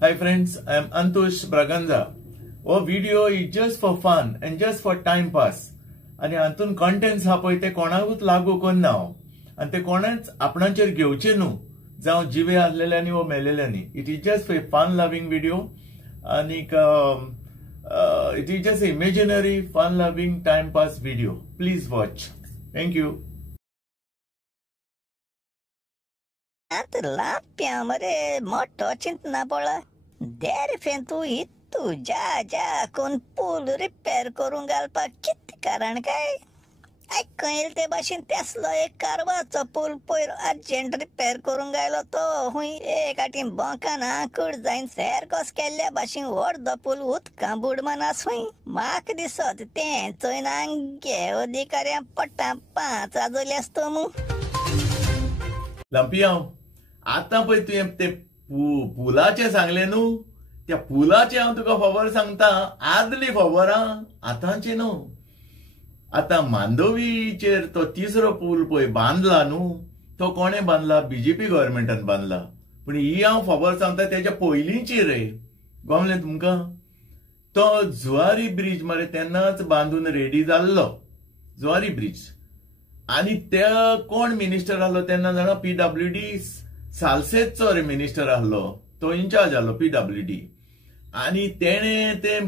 Hi friends, I am Antush Braganza. Oh video is just for fun and just for time pass. आणि हातून contents हा पळय ते कोणाकूच लागू करना आणि ते कोणाच आपणाचेर घेवचे न्हू जावं जिवे आसलेल्यांनी व मेलेल्यांनी. It is just a fun loving video आणि it is just imaginary fun loving time pass video. Please watch. Thank you. लाप्या मरे मोठो चिंतना पळा देर फेन तू तू जा कोण पूल रिपेअर करून घालपाक किती कारण काय ऐकून येईल ते भाशेन तेसलो एक कारवाचो पूल पयर अर्जंट रिपेअर करून गायलो तो हुंय एक आटीन बोंकान आंकूड जायन सेरकोस केल्ल्या भाशेन व्हडलो पूल उदकां बुडमान आसूय. म्हाका दिसत तें चोयन आंगे अधिकाऱ्यां पट्टा 5 वाजोले आसतो मू. लंपिया आता पळय तुवें ते पुलाचे सांगले न्हू, त्या पुलाचे हांव तुका खबर सांगता. आदली खबर आतांची न्हू. आता मांदोवीचेर तो तिसरो पूल पळय बांदला न्हू, तो कोणे बांदला? बीजेपी गव्हर्नमेंटान बांदला. पूण ही हांव खबर सांगता तेच्या पयलींची रे. गमलें तुमकां? तो जुवारी ब्रिज मरे तेन्नाच बांदून रेडी जाल्लो. जुवारी ब्रिज. आणि त्या कोण मिनिस्टर आसलो तेन्ना जाणा? PWD सालसेतचो रे मिनिस्टर आसलो. तो इन्चार्ज आसलो PWD. आणि तेणे ते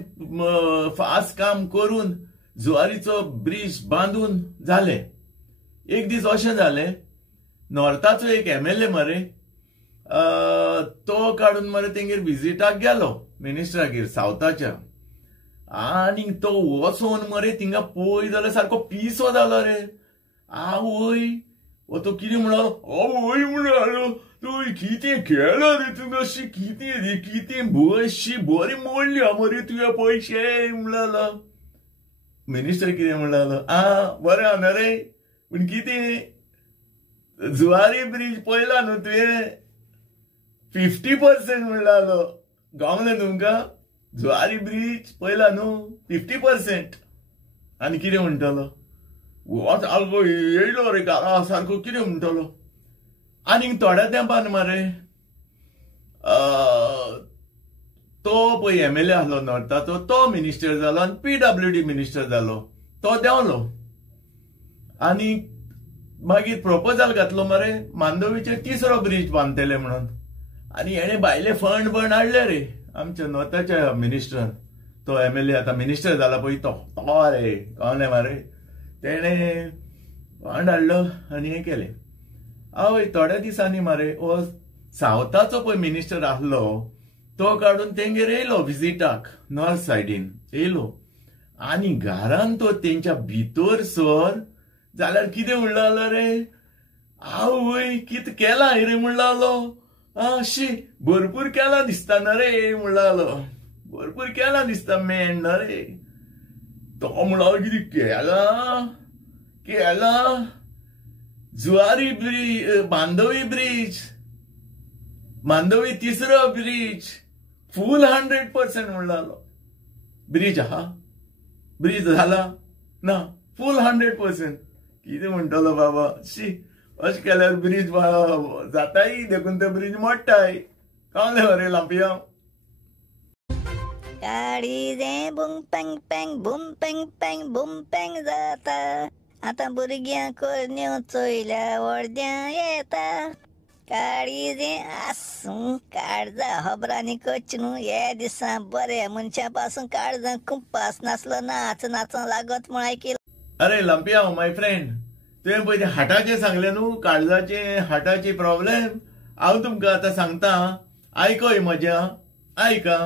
फास्ट काम करून जुवारीचो ब्रिज बांधून झाले. एक दीस अशें जालें, नॉर्थाचो एक MLA मरे तो काडून मरे तेंगेर विजिटाक गेलो मिनिस्टरागेर सावथाच्या. आणि तो वचोन मरे थिंगा पळय जाल्यार सारको पिसो जालो रे. आवय तो कितें म्हणलो? आवय म्हणलो तू कितें केलो रे तुवें? अशी कितें बशी बरी मोडली मरे तुवें पयशे म्हणलो. मिनिस्टर कितें म्हणलो? बरें आहा न्हू रे, पूण कितें जुवारी ब्रिज पळयला न्हू तुवें? 50% म्हणलो. गमलें तुमकां? जुवारी ब्रिज पळयला न्हू 50%. आनी कितें म्हणटलो? सारको येयलो रे काळा सारको कितें म्हणटलो. आनी थोड्या तेंपान मरे तो पळय MLA आसलो नॉर्थाचो, तो मिनिस्टर जालो आनी PWD मिनिस्टर जालो. तो देंवलो आनी मागीर प्रपोजल घातलो मरे मांदोवीचेर तिसरो ब्रिज बांदतले म्हणून. आनी हेणे भायले फंड हाडले रे आमच्या नॉर्थाच्या मिनिस्टरान. तो MLA आतां मिनिस्टर जाला पळय तो रे कळ्ळें मरे. तेणे फंड हाडलो आनी हें केलें. आवय थोड्या दिसांनी मरे हो सावथाचो पळय मिनिस्टर आसलो तो काडून तेंगेर येयलो विजिटाक. नॉर्थ सायडीन येयलो आनी घरान तो तेंच्या भितर सर जाल्यार कितें म्हणलो रे? आवय कितें केलां रे म्हणलो. शी भरपूर केलां दिसता न रे म्हणलो. भरपूर केलां दिसता मेन न रे. तो म्हणलो कितें केलां जुवारी ब्रिज, मांदोवी तिसरो ब्रिज फुल 100% म्हणलो. ब्रिज ब्रिज झाला ना फुल 100%. कितें म्हणटलो बाबा? शी अशें केल्यार ब्रिज जाताय देखून ते ब्रिज मोडटाय. कळ्ळें मरे लांपिया? गाडी जे बुंग पेंग पेंग बुम पेंग पेंग बुम पेंग जाता. आता भुरग्यांक कोरण्यो चोयल्या व्हडद्यां येता. काळी जे आसूं काळजा खबरांनी कच न्हू. हे दिसा बरे मनशा पासून काळजां कुंपास नासलो नाचूं लागत म्हण आयकिल्लो. अरे लंपिया माय फ्रेंड, तुवें पळय ते हार्टाचें सांगलें न्हू, काळजाचे हार्टाची प्रॉब्लेम. हांव तुमकां आतां सांगता आयको मजा आयका.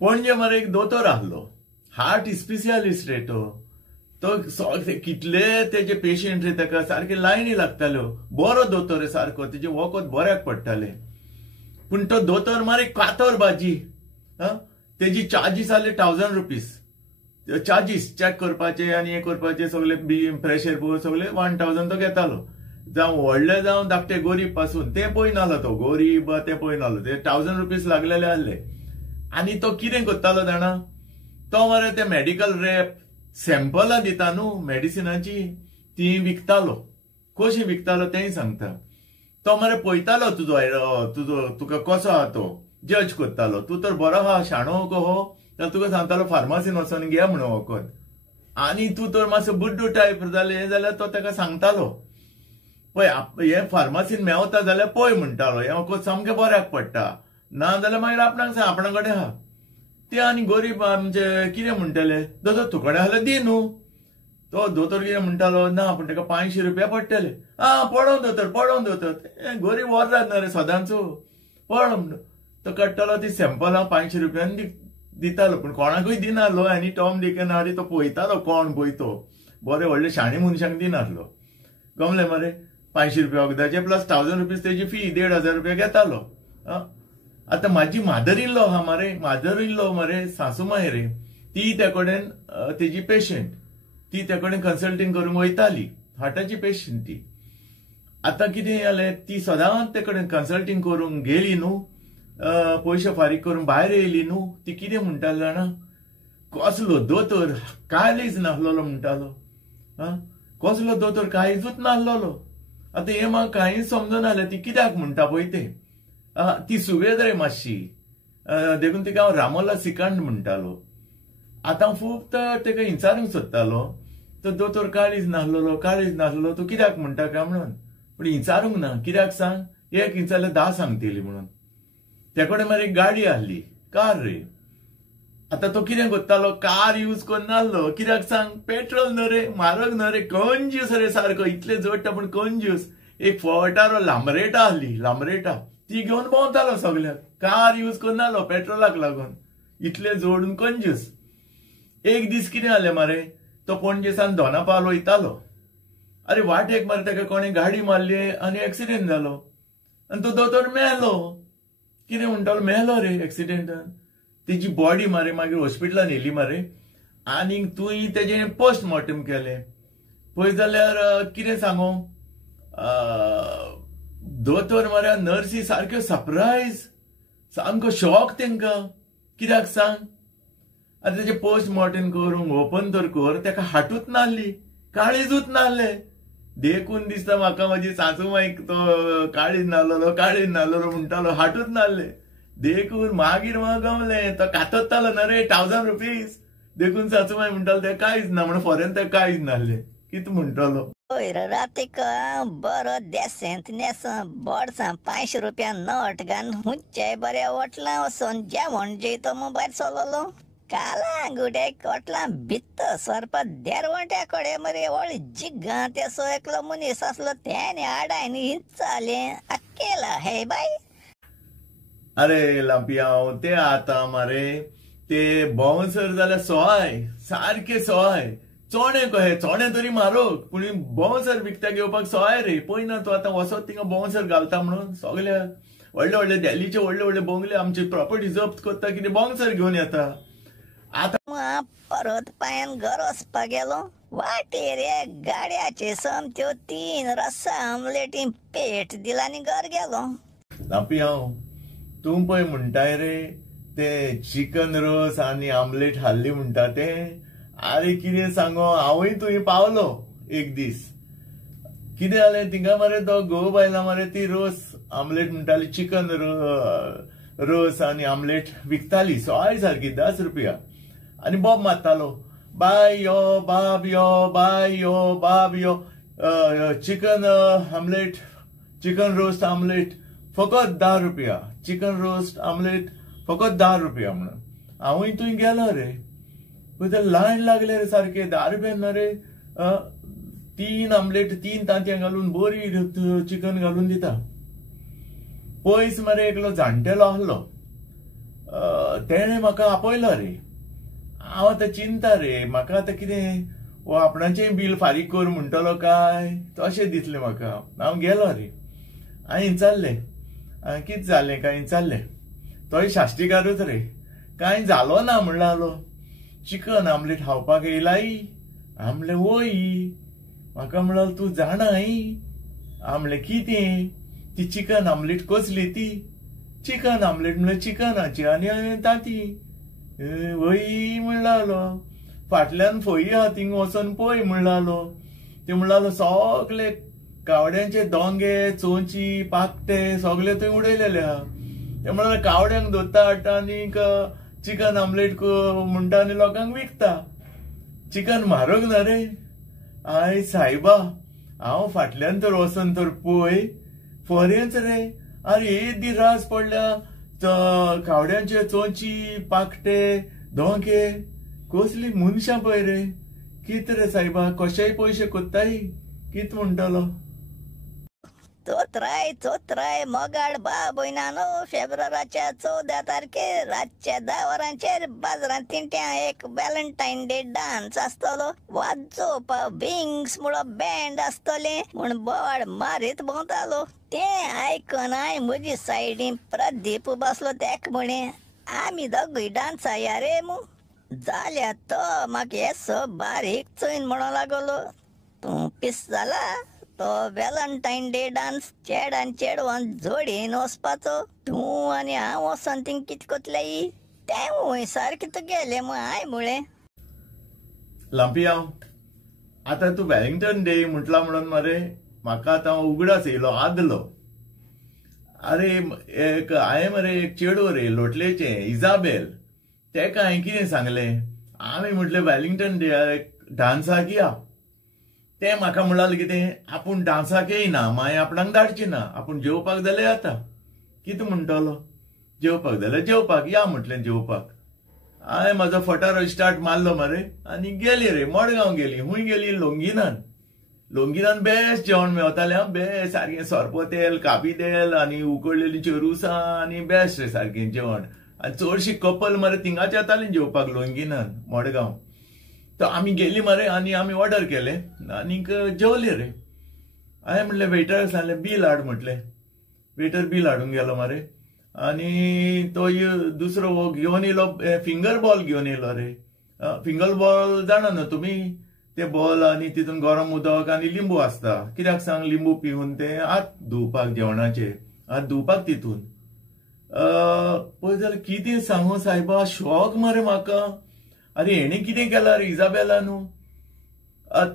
पणजे मरे एक दोतोर आसलो, हार्ट स्पेशलिस्ट रे तो कितले तेजे पेशंट रे ताका सारखे लायनी लागताल्यो. बरो दोतोर सारको, तेजे वखद बऱ्याक पडटाले. पूण तो दोतोर मारे कातर भाजी. तेजी चार्जीस आसले 1000 रुपीज. चार्जीस चॅक करपाचे आनी हे करपाचे सगळे प्रेशर सगळे 1000 तो घेतालो. जावं व्हडले जावं धाकटे गरीब पासून ते पळयनालो. तो गरीब ते पळयनालो. ते 1000 रुपीज लागलेले आसले. आनी तो कितें करतालो जाणा? तो मरे ते मेडिकल रॅप सॅम्पलां दिता न्हू मेडिसिनाची, ती विकतालो. कशी विकतालो तेंय सांगता. तो मरे पळयतालो तुका कसो आहा तो. जज करतालो. तू तर बरो हा शाणो कहो जाल्यार तुका सांगतालो फार्मासीन वचून घे म्हणून वखद. आनी तू तर मातसो बुड्डू टायप जाले जाल्यार तो ताका सांगतालो पळय हे फार्मासीन मेवता जाल्यार पळय म्हणटालो, हे वखद सामकें बऱ्याक पडटा, ना जाल्यार मागीर आपणाक सांग आपणा कडेन आहा. ते आनी गरीब म्हणजे कितें म्हणटले, दोतोर तुकडे जाल्यार दी न्हू. तो दोतोर कितें म्हणटालो, ना पूण ताका 500 रुपया पडटले. पळोवन दोतोर गरीब वरात ना रे सदांचो, पळ म्हणून तो काडटालो ती सॅम्पलां 500 रुपयान दितालो. पूण कोणाकूय दिनासलो आनी टॉम डिक एंड हॅरी तो पळयतालो कोण पळय तो, बरे व्हडले शाणे मनशांक दिनासलो. गमले मरे 500 रुपया वखदाचे प्लस 1000 रुपीज तेजी फी 1500 रुपया घेतालो. आतां म्हाजी मादर इन लॉ हा मरे सासूमाय रे, ती त्या कडेन तेजी पेशंट, ती त्या कडेन कन्सल्टिंग करूंक वयताली, हार्टाची पेशंट ती. आतां कितें जालें, ती सदांच ते कडेन कन्सल्टिंग करूंक गेली न्हू, पयशे फारीक करून भायर येयली न्हू, ती कितें म्हणटाली जाणा, कसलो दोतोर काळीज नासलोलो म्हणटालो. कसलो दोतोर काळीजूच नासलोलो. आतां हे म्हाका कांयच समजना जाल्यार ती कित्याक म्हणटा पळय ते. ती सुवेद रे मातशी, देखून तिका हांव रामोला सिकांड म्हणटालो. आतां खूब ताका विचारूंक सोदतालो, तो दोतोर काळीज नासलोलो तूं कित्याक म्हणटा काय म्हणून. पूण विचारूंक ना, कित्याक सांग, एक विचारल्यार 10 सांगतली म्हणून. ते कडेन मरे एक गाडी आहली, कार रे. आतां तो कितें करतालो, कार यूज करनासलो, कित्याक सांग, पेट्रोल न्हू रे, म्हारग न्हू रे, कंजूस रे सारको, इतले जोडटा पूण कंजूस. एक फोर्टारो लांबरेटा आहली, ती घेवन भोंवतालो सगळ्याक, कार यूज करनासलो पेट्रोलाक लागून, इतले जोडून कंजूस. एक दीस कितें जालें मरे, तो पणजेसान दोना पावल वयतालो. अरे वाटेक मरे ताका कोणें गाडी मारली आनी एक्सिडेंट जालो, आनी तो दोतोर मेलो. कितें म्हणटालो, मेलो रे एक्सिडेंटान. तेजी बॉडी मरे मागीर हॉस्पिटलान येयली मरे, आनी तुवें तेजें पोस्टमॉर्टम केलें. पळय जाल्यार कितें सांगू, दोतोर मरे नर्सी सारक्यो सरप्रायज, सामको शॉक तेंकां. कित्याक सांग, आतां तेजें पोस्टमॉर्टम करूंक ओपन तर कर, ताका हाटूच नासली, काळीजूच नासलें. देखून दिसता म्हाका म्हाजी सासूमाईक तो काळीज नासलोलो म्हणटालो, हाटूच नासलें. देखून मागीर म्हाका गमलें, तो कातरतालो ना रे 1000 रुपीज. देखून सासूमाई म्हणटालो ते कांयच ना म्हणून, फॉरेन ते कांयच नासलें. कितें म्हणटालो, रातीक बरो देसेंत नेसोन बोडसां 500 रुपया नोट घालून हुंचे बरे होटलां वचोन जेवण जेयतो मोबायल चलोलो. कालां गुड्याक होटलां भितर सरपा देरवट्या कडेन मरे व्हडली जिग्गां तेसो एकलो मनीस आसलो, त्याने आडायनी हिंचालें, आक्केला हे बाय. अरे लांपियाव, ते आतां मरे ते बाउन्सर जाल्यार सोय सारखे सोय. चोणे कहे, चोणे तरी म्हारग, पूण बाउन्सर विकत्या घेवपाक सोय रे. पळय ना तूं आतां वचत थिंगा बाउन्सर घालता म्हणून, सगळ्याक व्हडले व्हडले दिल्लीचे व्हडले बंगले आमची प्रॉपर्टी जप्त करता, कितें बाउन्सर घेवन येता. आतां परत पांयान घर वचपाक गेलो, वाटेर एक गाडयाचे समत्यो 3 रस्सा आमलेटी पेट दिला आनी घर गेलो. लांपियाव, तूं पळय म्हणटाय रे ते चिकन रोस आनी आमलेट हाडली म्हणटा ते. अरे कितें सांगो, हांवूय थंय पावलो एक दीस. कितें जालें थिंगा मरे तो घोव बायला मरे ती रोस आमलेट म्हणटाली, चिकन रोस आनी आमलेट विकताली सोय सारकी 10 रुपया. आनी बॉब मारतालो, बाय यो बाब यो, बाय यो बाब यो, chicken omelette, chicken roast omelette फकत 10 रुपया, चिकन रोस्ट आमलेट फकत 10 रुपया म्हणून. हांवूय थंय गेलो रे, लायन लागले रे सारखे. 10 रुपयान मरे 3 आमलेट 3 तांतयां घालून बरी चिकन घालून दिता. पयस मरे एकलो जाणटेलो आहलो, तेणे म्हाका आपयलो रे. हांव आतां चिंता रे, म्हाका आतां कितें वो आपणाचें बील फारीक कर म्हणटलो काय, तशें दिसलें म्हाका. हांव गेलो रे, हांवें विचारलें कितें जालें काय विचारलें. तोय शाश्टीकारूच रे, कांय जालो ना म्हणलो. चिकन आमलेट खावपाक येयलाई. हांव म्हणलें वय. म्हाका म्हणलो तूं जाणाय. हांव म्हणलें कितें. ती चिकन आमलेट कसली ती. चिकन आमलेट म्हणल्यार चिकनाची आनी तांती. वय म्हणलो. फाटल्यान फई आहा थिंग वचोन पळय म्हणलो. ते म्हणलो सगळे कावड्यांचे दोंगे चोंची पाकटे सगळे थंय उडयलेले आहा. ते म्हणल्यार कावड्यांक धरता हाडटा आनीक चिकन ऑमलेट म्हणटा आनी लोकांक विकता. चिकन म्हारग ना रे. आय सायबा हांव फाटल्यान तर वचून तर पळय फरेंच रे. अरे एक दीस रास पडल्या कावड्यांचे चोंची पाकटे धोंके कसली मनशां पळय रे. कित रे सायबा कशेय पयशे कोत्ताय कित म्हणटलो. चोत्राय मोगाड बा भयणानो फेब्रुवारीच्या 14 तारखेर रातच्या 10 वरांचेर बाजारांत तिंट्या एक व्हॅलेंटाईन डे डान्स आसतलो. वाजोवपा बिंग्स मुळो बँड आसतले म्हूण बोवाड मारीत भोंवतालो. तें आयकून हांय म्हजी सायडीन प्रदीप बसलो तेका म्हणे आमी दोगूय डान्सा या रे मू. जाल्यार तो म्हाका येसो बारीक चोयन म्हणो लागलो तूं पीस जाला. तो व्हॅलेंटाईन डे डान्स चेडान चेडवान जोडीन वचपाचो. तूं आनी हांव वचोन थिंग कितें कोतलें तें सारकें तूं गेलें मग हांय म्हळें. लांपी हांव आतां तूं व्हॅलेंटाईन डे म्हटला म्हणून मरे म्हाका आतां उगडास येयलो आदलो. अरे हांवें मरे एक चेडूं रे लोटलेचें इजाबेल तेका हांवें कितें सांगलें. हांवें म्हटलें व्हॅलेंटाईन डेक डान्साक या. ते म्हाका म्हणलें कितें आपूण डान्साक येयना मागीर आपणाक धाडची ना आपूण जेवपाक जाल्यार येता. कितें म्हणटलो जेवपाक जाल्यार जेवपाक या म्हटलें जेवपाक. हांवें म्हाजो फटारो स्टार्ट मारलो मरे आनी गेली रे मडगांव गेली. खूंय गेली लोंगिनान बेस्ट जेवण मेवतालें. बेस्ट सारकें सोरपोतेल काबी तेल आनी उकडलेली चोरुसां आनी बेस्ट रे सारकें जेवण. आनी चडशीं कपल मरे थिंगाच येतालीं जेवपाक लोंगिनान मडगांव. तो आमी गेली मरे आनी आमी ऑर्डर केलें आनीक जेवले रे. हांवें म्हणलें वेटर सांगलें बील हाड म्हटलें. वेटर बील हाडूंक गेलो मरे आनी तो दुसरो वो घेवन येयलो फिंगर बॉल घेवन येयलो रे. फिंगर बॉल जाणा न्हू तुमी ते बॉल आनी तितून गरम उदक आनी लिंबू आसता. कित्याक सांग लिंबू पिवन ते हात धुवपाक जेवणाचे हात धुवपाक तितून. पळय जाल्यार कितें सांगू सायबा शॉक मरे म्हाका. अरे हेणे कितें केला रे इजाबेलान.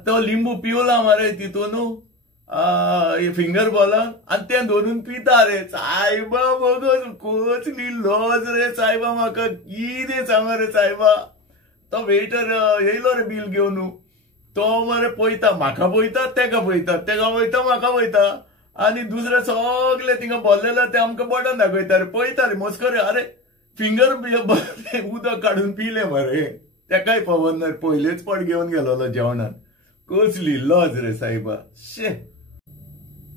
तो लिंबू पिवला मरे तितून फिंगर बॉलान आनी तें धरून पिता रे. सायबा बगोस कसली लॉज रे सायबा म्हाका कितें सांग रे सायबा. तो वेटर येयलो रे बील घेवन. तो मरे पळयता म्हाका पळयता तेका पळयता तेका पळयता म्हाका पळयता आनी दुसरे सगळे थिंगा भरलेले ते आमकां बटन दाखयता रे. पळयता रे मस्को रे. अरे फिंगर उदक काडून पिले मरे. तेकाय पवन ना पयलेच पड घेवन गेलोलो जेवणान. कसली लॉज रे सायबा शे.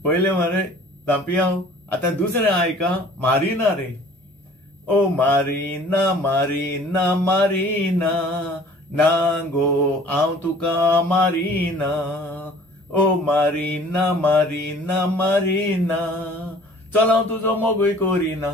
पयले मरे लांपी हांव आतां दुसरें आयका मारिना रे. ओ मारिना मारिना मारिना ना गो हांव तुका मारिना. ओ मारिना मारिना मारिना चल हांव तुजो मोगूय कोरिना.